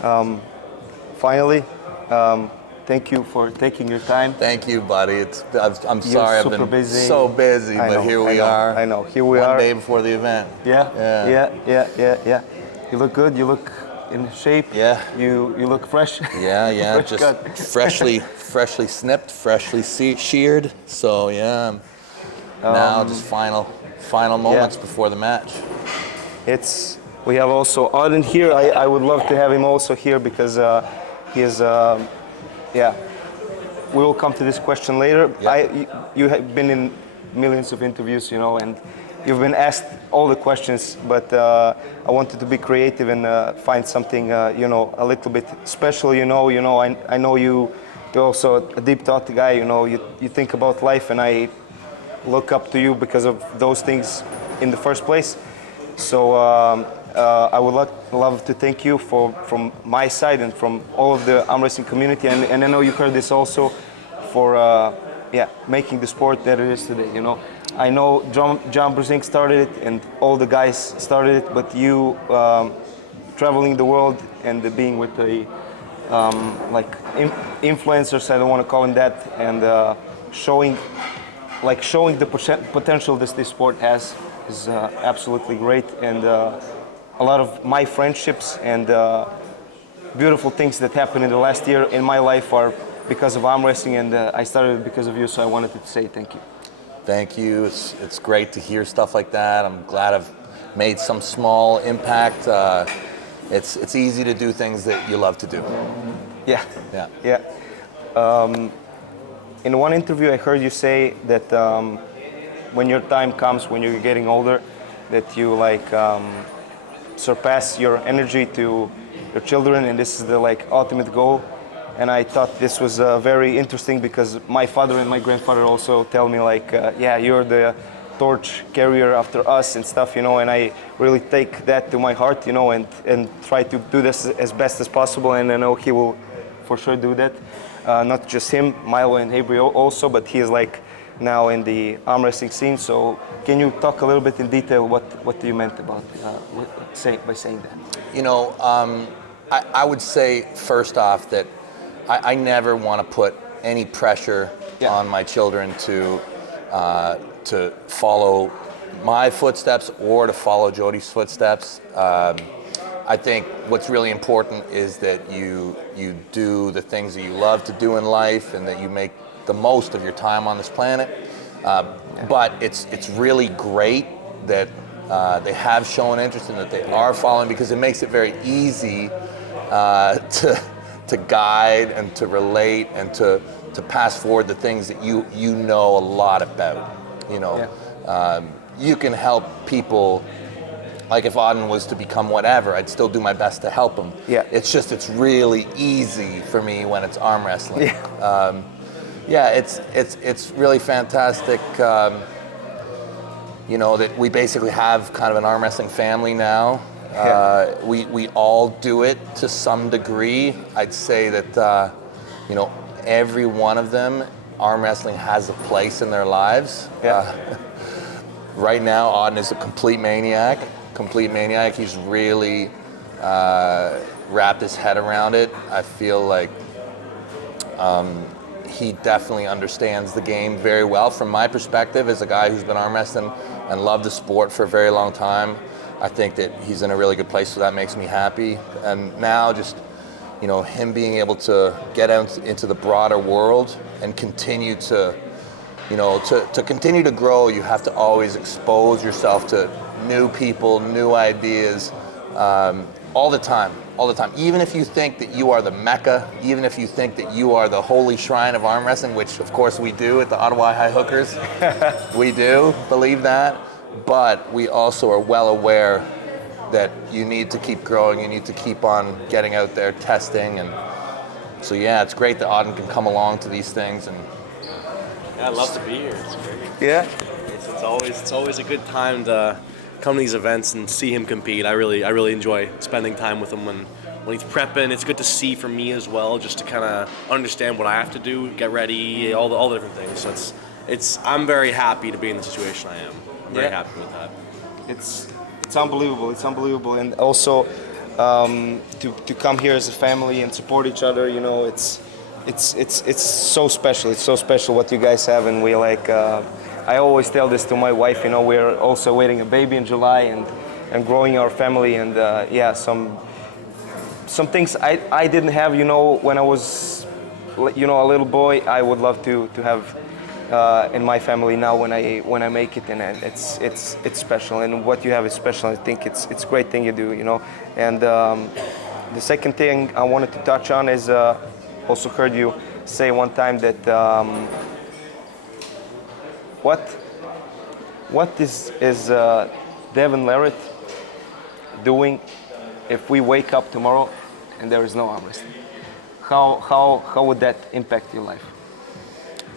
Finally, thank you for taking your time. Thank you, buddy. I'm sorry I've been busy. so busy, but here we are. I know. Here we are. One day before the event. Yeah. You look good. You look in shape. Yeah. You look fresh. Yeah. Fresh just cut. freshly snipped, freshly sheared. So yeah. Now just final moments before the match. We have also Auden here. I would love to have him also here because he is. We will come to this question later. Yeah. You have been in millions of interviews, and you've been asked all the questions, but I wanted to be creative and find something, a little bit special. I know you're also a deep thought guy. You think about life, and I look up to you because of those things in the first place. So I would love to thank you from my side and from all of the arm wrestling community, and I know you heard this also, for making the sport that it is today. I know John Brusink started it and all the guys started it, but you traveling the world and being with the influencers, I don't want to call them that, and showing the potential this sport has is absolutely great, and a lot of my friendships and beautiful things that happened in the last year in my life are because of arm wrestling, and I started because of you, so I wanted to say thank you. Thank you. It's great to hear stuff like that. I'm glad I've made some small impact. It's easy to do things that you love to do. Yeah. In one interview, I heard you say that when your time comes, when you're getting older, that you surpass your energy to your children, and this is the ultimate goal. And I thought this was very interesting because my father and my grandfather also tell me you're the torch carrier after us and stuff, and I really take that to my heart, and try to do this as best as possible, and I know he will for sure do that. Not just him, Milo and Avery also, but he is now in the arm wrestling scene. So can you talk a little bit in detail what you meant about by saying that? I would say first off that I never want to put any pressure on my children to follow my footsteps or to follow Jody's footsteps. I think what's really important is that you do the things that you love to do in life, and that you make the most of your time on this planet. But it's really great that they have shown interest and that they are following, because it makes it very easy to guide and to relate and to pass forward the things that you know a lot about. You can help people. Like if Auden was to become whatever, I'd still do my best to help him. Yeah. It's really easy for me when it's arm wrestling. It's really fantastic. That we basically have kind of an arm wrestling family now. We all do it to some degree. I'd say that every one of them, arm wrestling has a place in their lives. Right now, Auden is a complete maniac. He's really wrapped his head around it. I feel like he definitely understands the game very well. From my perspective, as a guy who's been arm wrestling and loved the sport for a very long time, I think that he's in a really good place, so that makes me happy. And now just, him being able to get out into the broader world and continue to continue to grow, you have to always expose yourself to new people, new ideas, all the time. Even if you think that you are the Mecca, even if you think that you are the holy shrine of arm wrestling, which of course we do at the Ottawa High Hookers, we do believe that, but we also are well aware that you need to keep growing, you need to keep on getting out there, testing, and so it's great that Auden can come along to these things. And I love to be here. It's great. Yeah. It's always a good time to come to these events and see him compete. I really enjoy spending time with him when he's prepping. It's good to see for me as well, just to kind of understand what I have to do, get ready, all the different things. So I'm very happy to be in the situation I am. I'm very happy with that. It's unbelievable. And also, to come here as a family and support each other. You know, it's so special. It's so special what you guys have, and we like. I always tell this to my wife. You know, we're also waiting a baby in July and growing our family, and yeah, some things I didn't have. You know, when I was, you know, a little boy, I would love to have. In my family now when I make it, and it's special, and what you have is special. I think it's a great thing you do, you know. And the second thing I wanted to touch on is also heard you say one time that what is Devon Larratt doing if we wake up tomorrow and there is no arm wrestling? How would that impact your life?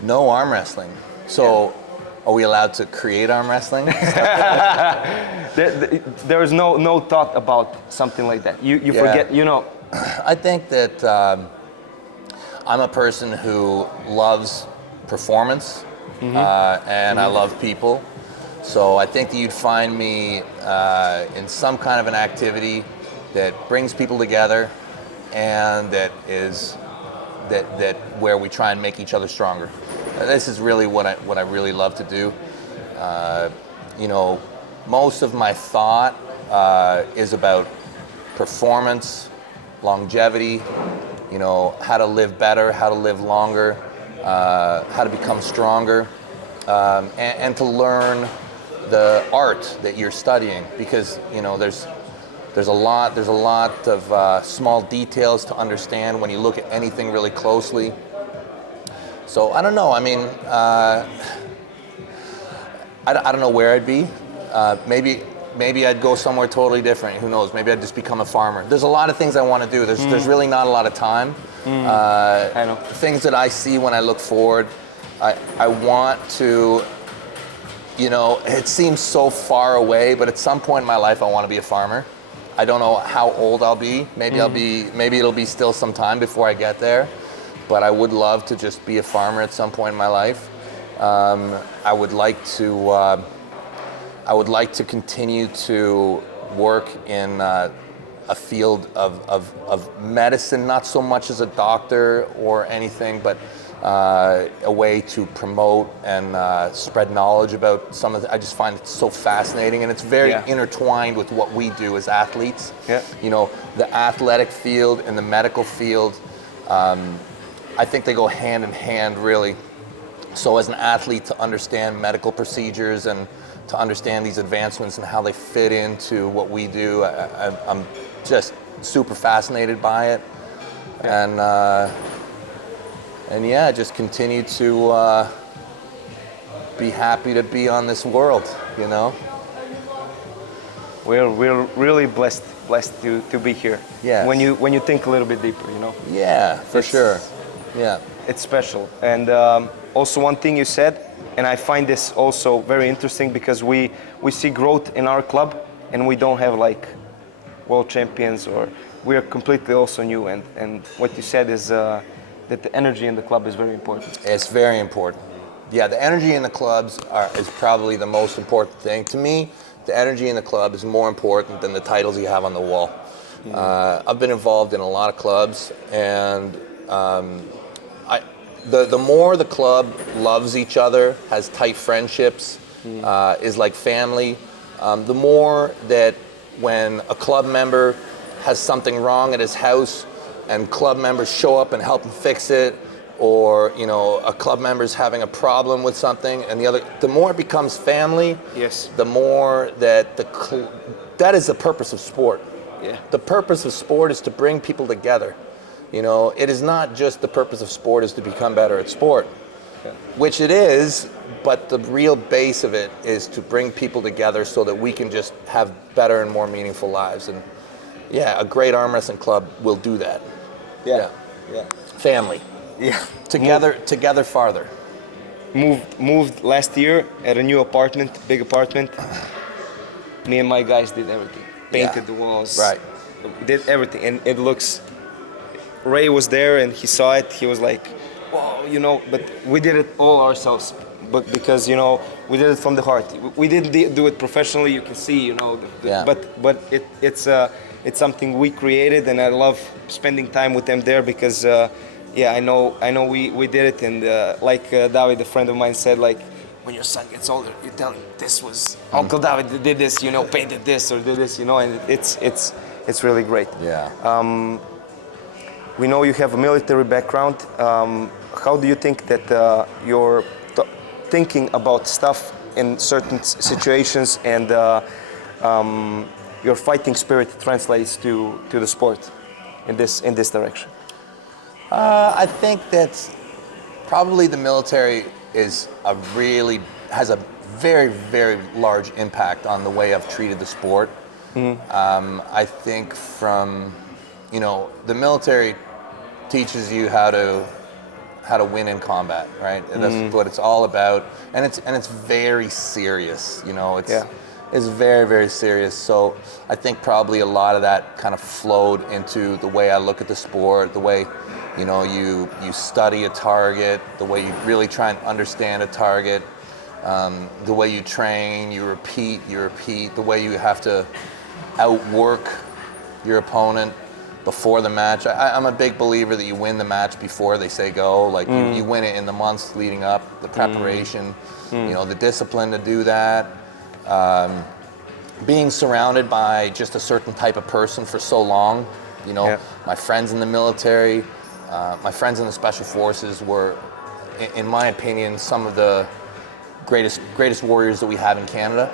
No arm wrestling. So, are we allowed to create arm wrestling? There is no thought about something like that. You forget, you know. I think that I'm a person who loves performance, and I love people. So I think that you'd find me in some kind of an activity that brings people together, and that is that where we try and make each other stronger. This is really what I really love to do. You know, most of my thought is about performance, longevity, you know, how to live better, how to live longer, how to become stronger, and to learn the art that you're studying, because you know there's a lot of small details to understand when you look at anything really closely. So I don't know. I mean, I don't know where I'd be. Maybe I'd go somewhere totally different. Who knows? Maybe I'd just become a farmer. There's a lot of things I want to do. There's really not a lot of time. I know. Things that I see when I look forward, I want to. You know, it seems so far away, but at some point in my life, I want to be a farmer. I don't know how old I'll be. Maybe maybe it'll be still some time before I get there. But I would love to just be a farmer at some point in my life. I would like to continue to work in a field of medicine, not so much as a doctor or anything, but a way to promote and spread knowledge about some of I just find it so fascinating, and it's very intertwined with what we do as athletes. Yeah. You know, the athletic field and the medical field, I think they go hand in hand, really. So as an athlete, to understand medical procedures and to understand these advancements and how they fit into what we do, I'm just super fascinated by it. Yeah. And yeah, just continue to be happy to be on this world, you know? We're really blessed to be here. Yeah. When you think a little bit deeper, you know. Yeah, for sure. Yeah. It's special. And also one thing you said, and I find this also very interesting, because we see growth in our club, and we don't have like world champions, or we are completely also new. And what you said is that the energy in the club is very important. It's very important. Yeah, the energy in the clubs is probably the most important thing. To me, the energy in the club is more important than the titles you have on the wall. I've been involved in a lot of clubs, and the more the club loves each other, has tight friendships, is like family, the more that when a club member has something wrong at his house and club members show up and help him fix it, or you know, a club member's having a problem with something, and the more it becomes family, yes, the more that that is the purpose of sport. Yeah. The purpose of sport is to bring people together. You know, it is not just the purpose of sport is to become better at sport, which it is, but the real base of it is to bring people together so that we can just have better and more meaningful lives. And yeah, a great arm wrestling club will do that. Yeah. Family. Yeah. Together farther. Moved last year at a new apartment, big apartment. Me and my guys did everything. Painted the walls. Right. Did everything, and it looks. Ray was there and he saw it. He was like, "Wow, you know." But we did it all ourselves. But because you know, we did it from the heart. We didn't do it professionally. You can see, you know. Yeah. But it's something we created, and I love spending time with them there because I know we did it, and like David, a friend of mine, said, like, when your son gets older, you tell him this was Uncle David did this, painted this or did this, and it's really great. Yeah. We know you have a military background. How do you think that your thinking about stuff in certain situations and your fighting spirit translates to the sport in this direction? I think that probably the military has a very, very large impact on the way I've treated the sport. I think the military teaches you how to win in combat, right? And that's what it's all about, and it's very serious. It's very, very serious. So I think probably a lot of that kind of flowed into the way I look at the sport, the way you study a target, the way you really try and understand a target, the way you train, you repeat, the way you have to outwork your opponent before the match. I'm a big believer that you win the match before they say go. Like you win it in the months leading up, the preparation, the discipline to do that. Being surrounded by just a certain type of person for so long, my friends in the military, my friends in the special forces were, in my opinion, some of the greatest warriors that we have in Canada,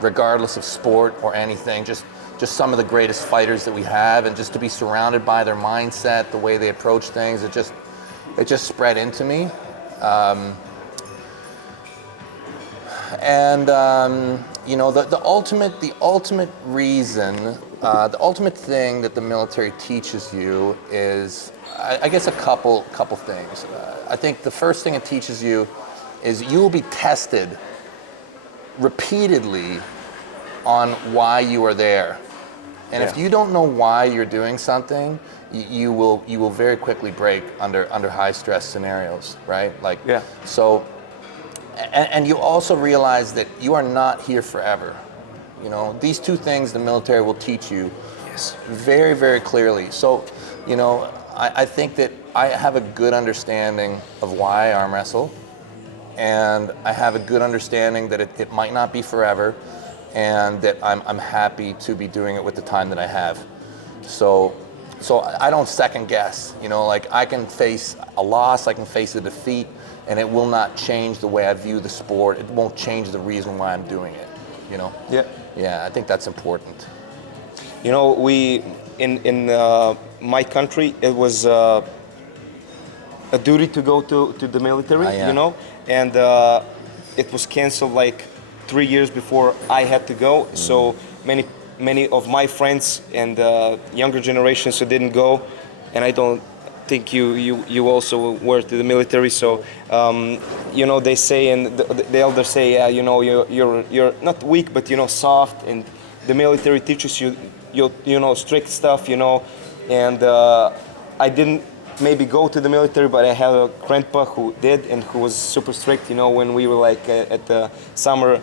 regardless of sport or anything. Just some of the greatest fighters that we have, and just to be surrounded by their mindset, the way they approach things, it just spread into me. The ultimate reason, the ultimate thing that the military teaches you is, I guess, a couple things. I think the first thing it teaches you is you will be tested repeatedly on why you are there. And if you don't know why you're doing something, you will very quickly break under high stress scenarios, right? So, and you also realize that you are not here forever. These two things the military will teach you very, very clearly. So, I think that I have a good understanding of why I arm wrestle, and I have a good understanding that it might not be forever, and that I'm happy to be doing it with the time that I have. So I don't second guess. I can face a loss, I can face a defeat, and it will not change the way I view the sport. It won't change the reason why I'm doing it. Yeah, I think that's important. We in my country, it was a duty to go to the military, and it was canceled like 3 years before I had to go. So many of my friends and younger generations who didn't go, and I don't think you also were to the military. So they say, and the elders say, you're not weak, but soft, and the military teaches you strict stuff, and I didn't maybe go to the military, but I had a grandpa who did, and who was super strict. When we were at the summer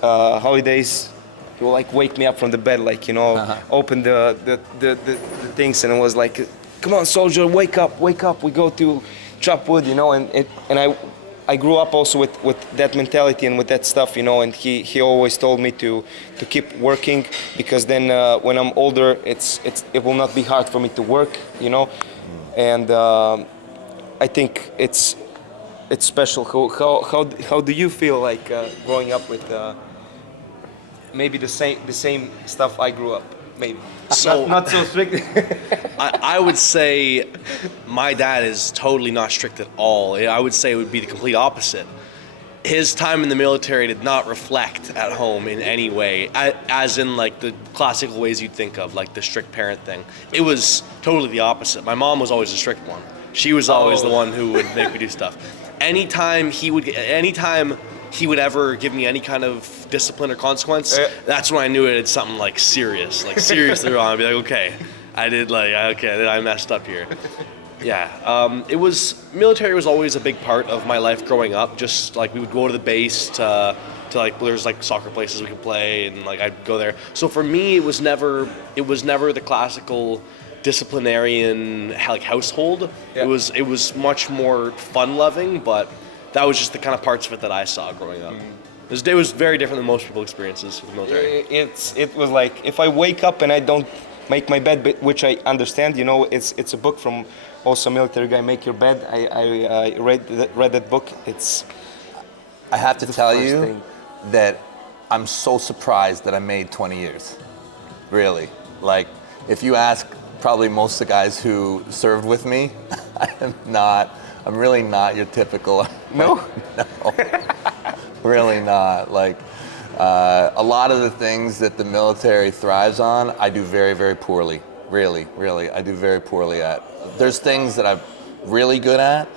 holidays, he would wake me up from the bed, open the things, and it was like, come on, soldier, wake up, we go to chop wood, and I grew up also with that mentality and with that stuff, and he always told me to keep working, because then when I'm older, it will not be hard for me to work, and I think it's special. How do you feel like growing up with maybe the same stuff I grew up? Maybe. So not so strict. I would say my dad is totally not strict at all. I would say it would be the complete opposite. His time in the military did not reflect at home in any way, as in the classical ways you'd think of, like the strict parent thing. It was totally the opposite. My mom was always the strict one. She was always the one who would make me do stuff. Anytime he would ever give me any kind of discipline or consequence, that's when I knew it had something seriously wrong. I'd be like, okay, I messed up here. Yeah, military was always a big part of my life growing up. Just we would go to the base to to like there's like soccer places we could play, and like I'd go there. So for me, it was never the classical disciplinarian like household. Yeah. It was much more fun loving, but that was just the kind of parts of it that I saw growing up. It was very different than most people's experiences with the military. It was like if I wake up and I don't make my bed, which I understand, you know, it's a book from also a military guy, Make Your Bed. I read that book. I have to tell first you thing. that I'm so surprised that I made 20 years. Really. Like, if you ask probably most of the guys who served with me, I'm really not your typical. No? No. Really not. Like, a lot of the things that the military thrives on, I do very, very poorly. Really, really, I do very poorly at. There's things that I'm really good at,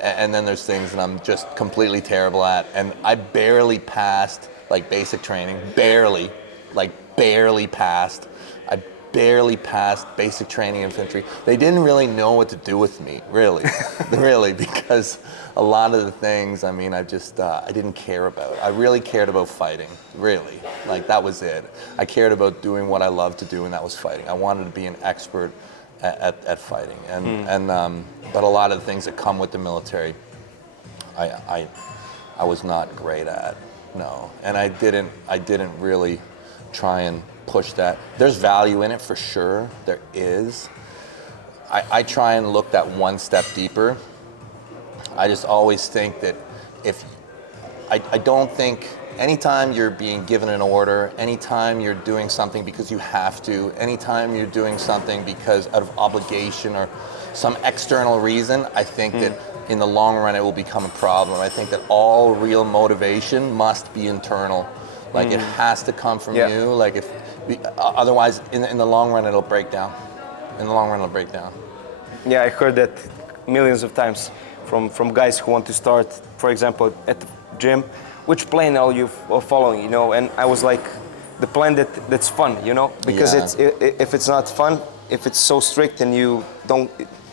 and then there's things that I'm just completely terrible at. And I barely passed, like, basic training. Barely passed. I barely passed basic training infantry. They didn't really know what to do with me, really. Really, because a lot of the things, I mean, I didn't care about. I really cared about fighting, really. Like, that was it. I cared about doing what I loved to do, and that was fighting. I wanted to be an expert at fighting. But a lot of the things that come with the military, I was not great at, no. And I didn't really try and push that. There's value in it for sure, there is. I try and look that one step deeper. I just always think that I don't think anytime you're being given an order, anytime you're doing something because you have to, anytime you're doing something because out of obligation or some external reason, I think that in the long run it will become a problem. I think that all real motivation must be internal. Like it has to come from you. Like otherwise in the long run it'll break down. In the long run it'll break down. Yeah, I heard that millions of times from guys who want to start, for example, at the gym. Which plan are you following, you know? And I was like, the plan that's fun, you know? Because if it's not fun, if it's so strict and you don't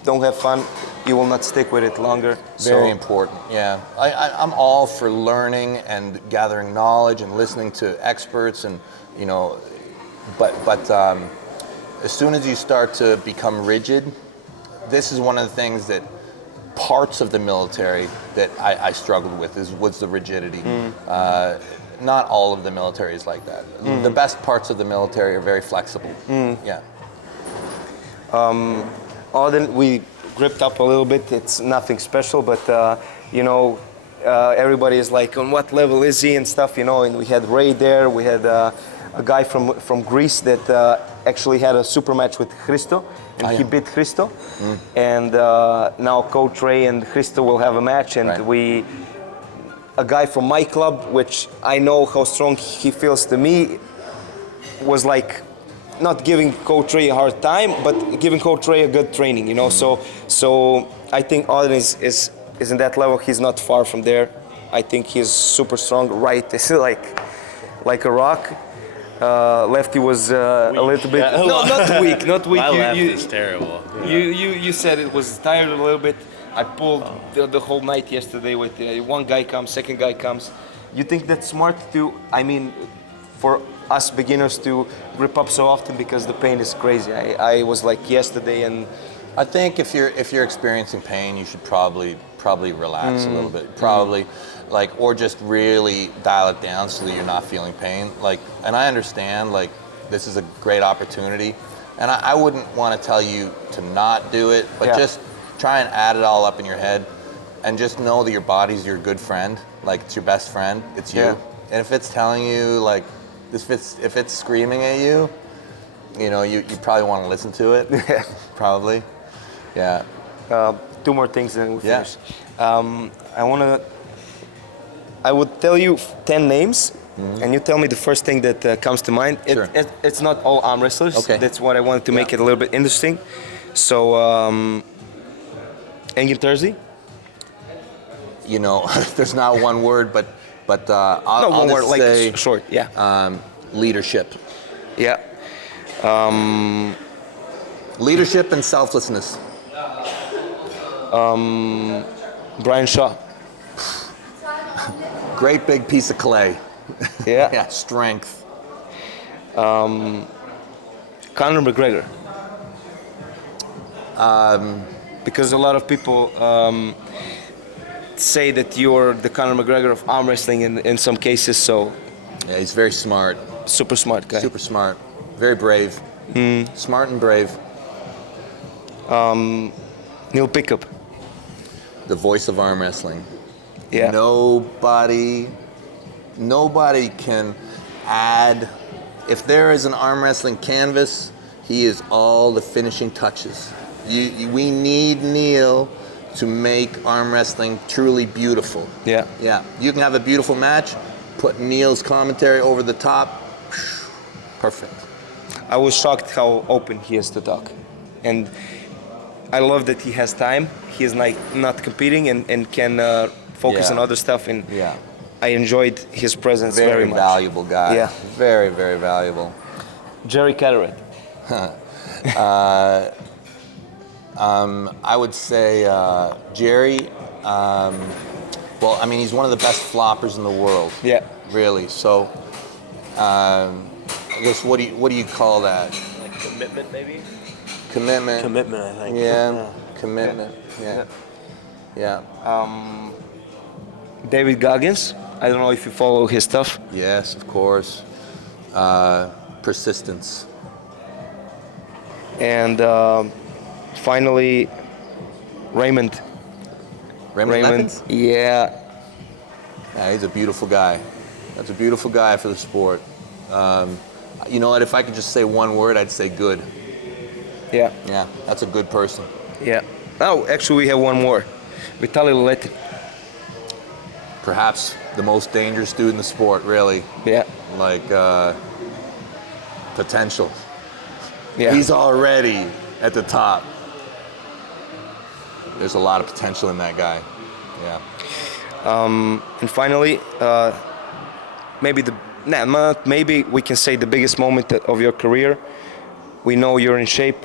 have fun, you will not stick with it longer. Very important, yeah. I'm all for learning and gathering knowledge and listening to experts and, you know, but as soon as you start to become rigid, this is one of the things that parts of the military that I struggled with was the rigidity. Not all of the military is like that. The best parts of the military are very flexible. Yeah. Auden, we gripped up a little bit. It's nothing special, but you know, everybody is like, on what level is he and stuff, you know? And we had Ray there. We had a guy from Greece that actually had a super match with Christo, and he beat Christo. And now Coach Ray and Christo will have a match, and a guy from my club, which I know how strong he feels to me, was like not giving Coach Ray a hard time, but giving Coach Ray a good training, you know. So I think Auden is in that level. He's not far from there. I think he's super strong. Right, is like a rock. Lefty was a little bit no, not weak. My lefty is terrible. You said it was tired a little bit. I pulled the whole night yesterday with one guy comes, second guy comes. You think that's smart to, I mean, for us beginners to grip up so often because the pain is crazy. I was like yesterday, and I think if you're experiencing pain, you should probably relax a little bit. Probably like, or just really dial it down so that you're not feeling pain. Like, and I understand, like, this is a great opportunity, and I wouldn't want to tell you to not do it, but just try and add it all up in your head, and just know that your body's your good friend. Like, it's your best friend. It's you. And if it's telling you, like, if it's screaming at you, you know, you probably want to listen to it. Probably. Yeah. Two more things, then we finish. I would tell you 10 names, and you tell me the first thing that comes to mind. Sure. It's not all arm wrestlers. Okay. That's what I wanted to make it a little bit interesting. So, Engin Thursday? You know, there's not one word, but I'll one word, just like say short. Yeah. Leadership. Yeah. Leadership and selflessness. Brian Shaw. Great big piece of clay. Yeah. Yeah, strength. Conor McGregor. Because a lot of people say that you're the Conor McGregor of arm wrestling in some cases. So Yeah, he's very smart. super smart guy. Super smart. Very brave. Smart and brave. Neil Pickup. The voice of arm wrestling. Yeah. Nobody can add. If there is an arm wrestling canvas, he is all the finishing touches. We need Neil to make arm wrestling truly beautiful. Yeah. Yeah. You can have a beautiful match, put Neil's commentary over the top. Perfect. I was shocked how open he is to talk, and I love that he has time. He is like not competing and can focus Yeah. on other stuff. And Yeah. I enjoyed his presence very Very much. valuable guy. Yeah. Very, very valuable. Jerry Cataract. I would say Jerry. Well, I mean, he's one of the best floppers in the world. Yeah. Really. So, I guess what do you call that? Like commitment, maybe? Commitment. Commitment, I think. Yeah. Commitment. Yeah. Yeah. David Goggins. I don't know if you follow his stuff. Yes, of course. Persistence. And finally, Raymond. Raymond Levins? Yeah. Yeah, he's a beautiful guy. That's a beautiful guy for the sport. You know what? If I could just say one word, I'd say good. Yeah. Yeah, that's a good person. Yeah. Oh, actually, we have one more. Vitaly Letin. Perhaps the most dangerous dude in the sport, really. Yeah. Like, potential. Yeah. He's already at the top. There's a lot of potential in that guy. Yeah. And finally, maybe we can say the biggest moment of your career. We know you're in shape.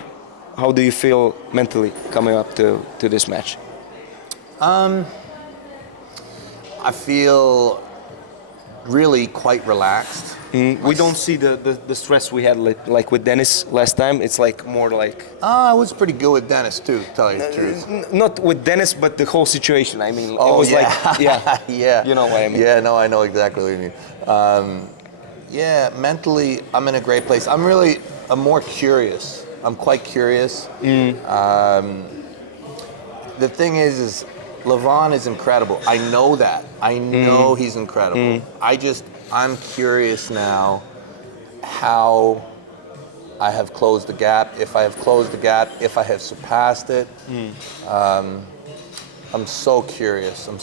How do you feel mentally coming up to this match? I feel really quite relaxed. We don't see the stress we had like with Dennis last time. It's like more like I was pretty good with Dennis too, to tell you the truth. not with Dennis, but the whole situation. I mean, Oh, it was yeah. like yeah, Yeah. You know what I mean? Yeah, no, I know exactly what you mean. Yeah, mentally, I'm in a great place. I'm more curious. I'm quite curious. The thing is Levan is incredible. I know that. I know he's incredible. I'm curious now how I have closed the gap, if I have closed the gap, if I have surpassed it. I'm so curious. I'm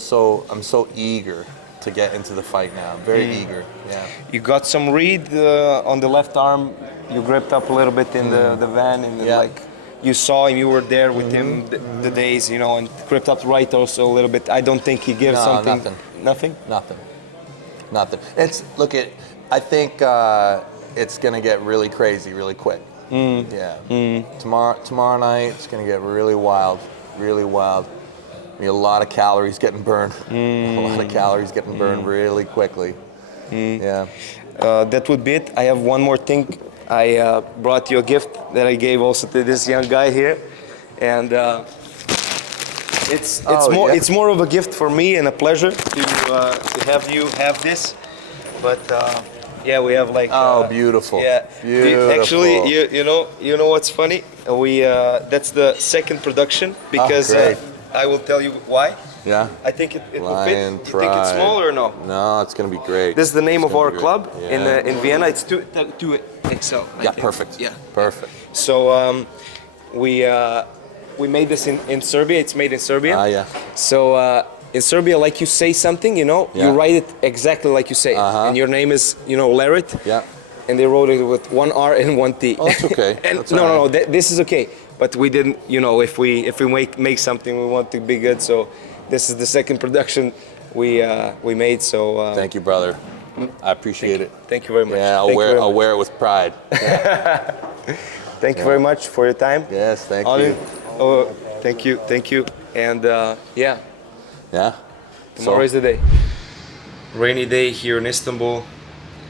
so eager to get into the fight now. I'm very eager. Yeah. You got some read on the left arm. You gripped up a little bit in the van, and Yeah. like you saw him. You were there with him the days, and gripped up right also a little bit. I don't think he gives No, something. nothing. Nothing. Nothing. I think it's gonna get really crazy really quick. Yeah. Tomorrow night it's gonna get really wild, really wild. Be a lot of calories getting burned. A lot of calories getting burned really quickly. Yeah. That would be it. I have one more thing. I brought you a gift that I gave also to this young guy here, and it's more of a gift for me and a pleasure to have you have this. But yeah, we have like beautiful. Yeah, Beautiful. Actually, you know what's funny? That's the second production because great. I will tell you why. Yeah. I think it will fit. Lion You think it's Pride. small or no? No, it's gonna be great. This is the name It's of our gonna be club great. in Vienna. It's 2XL. Yeah, perfect. Yeah. Perfect. So we made this in Serbia. It's made in Serbia. Yeah. So in Serbia, like you say something, you Yeah. write it exactly like you say it. And your name is, Larratt. Yeah. And they wrote it with one R and one T. Oh, that's okay. And That's no, all right. this is okay. But we didn't, if we make something, we want to be good. So this is the second production we made. So Thank you, brother. I appreciate it. thank you very much. Yeah, Thank you very I'll much. wear it with pride. Thank you very much for your time. Yes, thank Ollie, you. Oh, thank you. And yeah, Yeah. tomorrow is the day. Rainy day here in Istanbul.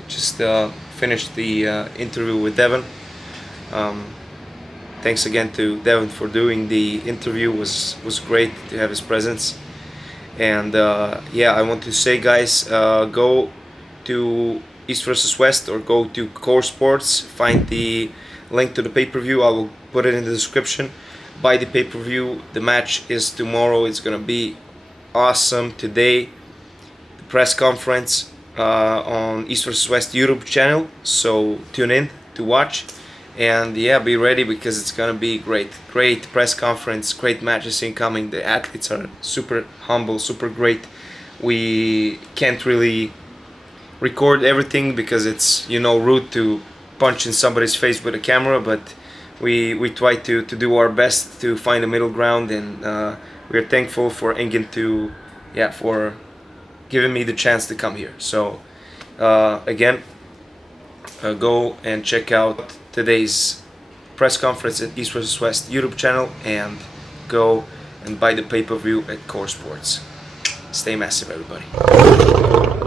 just finished the interview with Devon. Thanks again to Devon for doing the interview. Was great to have his presence. And yeah, I want to say, guys, go to East vs West or go to Core Sports. Find the link to the pay-per-view. I will put it in the description. Buy the pay-per-view. The match is tomorrow. It's gonna be awesome. Today, the press conference on East vs West YouTube channel. So tune in to watch. And yeah, be ready because it's gonna be great. Great press conference, great matches incoming. The athletes are super humble, super great. We can't really record everything because it's, you know, rude to punch in somebody's face with a camera, but we try to do our best to find a middle ground, and we're thankful for Engin for giving me the chance to come here. So again, go and check out today's press conference at East vs West YouTube channel, and go and buy the pay-per-view at Core Sports. Stay massive, everybody.